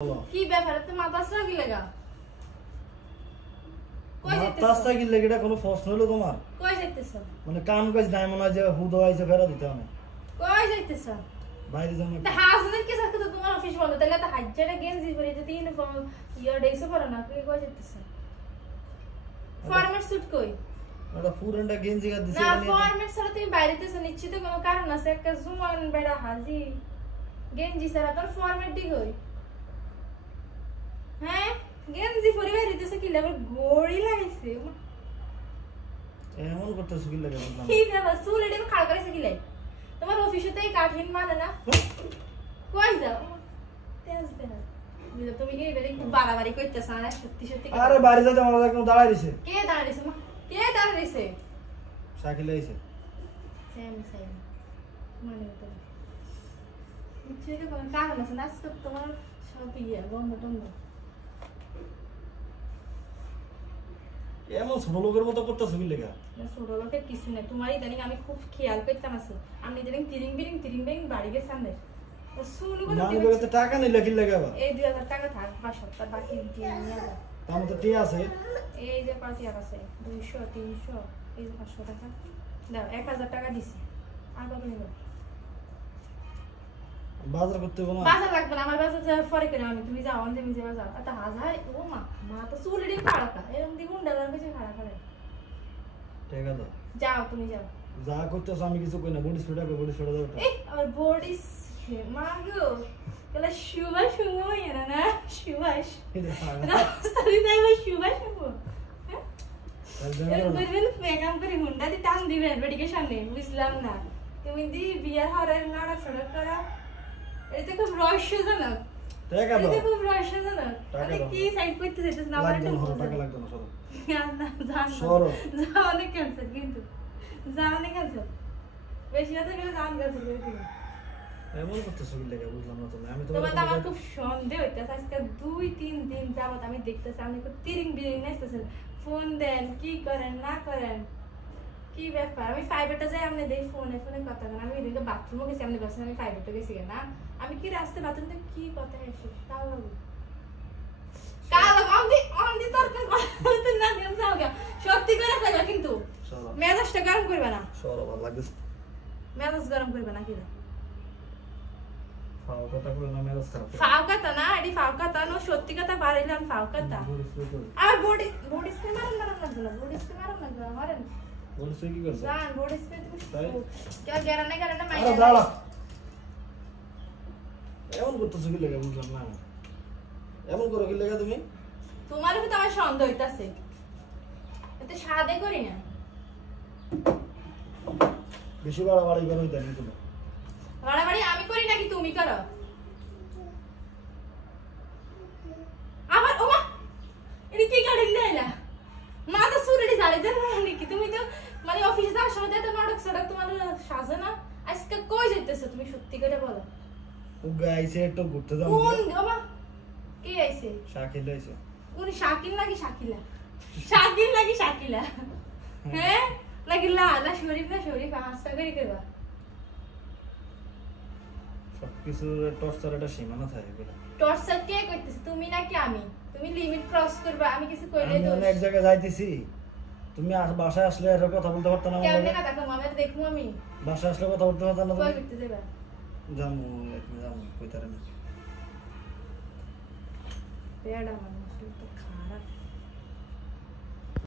কি ব্যাপার তো মাথাটা কি লাগা কই যাইতেছ মাথাটা কি লাগা এটা কোনো প্রশ্ন হলো তোমার কই যাইতেছ মানে কাম কাজ নাই মনে যে হুদ হইছে ফেরা দিতে হবে কই যাইতেছ বাইরে যাও তা হাজবেন্ড কে সাথে তো তোমার অফিস বন্ধ তাহলে তো হাজারে গেঞ্জি পরে যেতে ইউনিফর্ম ইয়ার ডেইসে পরে না কই যাইতেছ ফরমাল স্যুট কই ওটা পুরনটা গেঞ্জি গা দিছে না ফরমাল ছাড়া তুমি বাইরেতেছ নিশ্চিত কোনো কারণ আছে একটা জুমান বেড়া হাজি গেঞ্জি ছাড়া তোর ফরমাল দি কই হ্যাঁ গেঞ্জি পরে বাইরেতেছ কি লেভেল গড়ি লাগাইছে এমন করতেছ কি লাগে বুঝলাম কি ব্যাপার চুল এটা খাড়া করেছে কি লাই তোমার অফিসেতে কাঠিন মানে না কই যাও তেজ দেন তুমি কি বেরি খুব বাড়াবাড়ি কইতেছ না সত্যি সত্যি আরে বাইরে যাও আমরা একদম দাঁড়াই দিছে কে দাঁড়াইছে মা কে দাঁড়াইছে শাকিল আইছে সেম মানে তো নিচে তো কোন কারণ আছে না আজকে তোমার সব ইয়া বন্ধ টন্ধ এমন ছোট লোকের মতো করতেছ কি লাগা না ছোট লোকের কিছু না তোমারই জানি আমি খুব খেয়াল করতাম আছে আমি জানি তিরিং বিরিং বাড়ি গেছে আমাদের তো শুনি বলে মানে কত টাকা নিলে কি লাগা এই 2000 টাকা থাক বা সপ্তাহ বাকি দিয়ে নিয়ে যাও তার মধ্যে টি আছে এই যে পাঁচ আছে 200 300 এই যে 500 টাকা দাও 1000 টাকা দিছি আর কত নিব বাজার করতে হবে না বাজার লাগবে না আমার বাজার যা পরে করে আমি তুমি যাও আমি যে বাজার আতা হাজার ও মা তো চুলড়ি খাড়া এরকম দ্বিগুণ ডলার বেশি খাড়া করে ঠিক আছে যাও তুমি যাও যা করতেছ আমি কিছু কই না বডি স্প্রে দাও এই আর বডি মাগো কলা সুবাস না না সুবাস রাস্তায় যাইবা সুবাস এরপর মেকআপ করে হুন্ডা দি টান দিবেন বেডিকে সামনে বুঝলাম না তুমি দি বিয়ার হরের নাড়া ছড়া করা এটা খুব রহস্যজনক টাকা দাও এটা খুব রহস্যজনক আমি কি সাইড করতে যেতেছ না আমার টাকা লাগবে না সরো না জান সরো যাও অনেক ক্যান্সার কিন্তু যাও অনেক ক্যান্সার বেশি কথা গেলে দাম ক্যান্সার করে দিবে এমন করতেছ কি লাগা বুঝলাম না তুমি আমি তোমার তো আমার খুব সন্দেহ হইতাছে আজকে 2-3 দিন যাবত আমি দেখতেছি আপনি খুব তিরিং বিরিং নাচতেছেন ফোন দেন কি করেন না করেন কি ব্যাপার আমি ফাইবারটা যাই আপনি দেই ফোনে কথা বলেন আমি এদিকে বাথরুমে গেছি আপনি বলছেন আমি ফাইবারটা গেছি না আমি কি রাস্তায় বাথরুমে কি কথা এসে তাও লাগু কালো অন্দি তরকারি করতে না দেন যাও গা সত্যি করে ফেলা কিন্তু মেজাজটা গরম করবে না সরো ভালো লাগছে মেজাজ গরম করবে না কি ফাও কথা কই না মেজাজ খারাপ ফাও কথা না এডি ফাও কথা না সত্যি কথা বাড়াইলাম ফাও কথা আর বডি স্প্রে মারন না বডি স্প্রে মারন না মারেন বডি স্প্রে কি করছ জান বডি স্প্রে তুমি কে গ্যারান্টি মাইরা আরে দাঁড়া এমন করতেছ কি লাগা বুঝলাম না এমন করো কি লাগা তুমি তোমার উপর তো আমার সন্দেহ হইতাছে এতে সাদে করি না বেশি বাড়াবাড়ি করো এটা নি তুমি বাড়াবাড়ি আমি করি নাকি তুমি করো আবার ওমা এনি কি গাড়ি দেয়লা মা তো সুরেডি জালে দেন নাকি তুমি তো মানে অফিসে যাওয়ার সময় তো নাটক সড়ক তোমার সাজে না আজকে কই যাইতেছ তুমি সত্যি করে বলো ও গাইছে একটু ঘুরতে যাও কোন ওমা কে আইছে শাকিল আইছে উনি শাকিল নাকি শাকিলা শাকিল নাকি শাকিলা হ্যাঁ নাকি না শরীফ হাসা করে করবা সবকিছু টর্চার একটা সীমানা থাকে বলে টর্চার কে কইতেছে তুমি নাকি আমি তুমি লিমিট ক্রস করবা আমি কিছু কইলে আমি অনেক জায়গায় যাইতেছি তুমি বাসায় আসলে এর কথা বলতে পারতা না কেমনে কথা কম আমি দেখমু আমি বাসায় আসলে কথা বলতে পারতা না কই তুমি করতে দেবা জামু কইতারে না পেড়া মানুষ তো খারাপ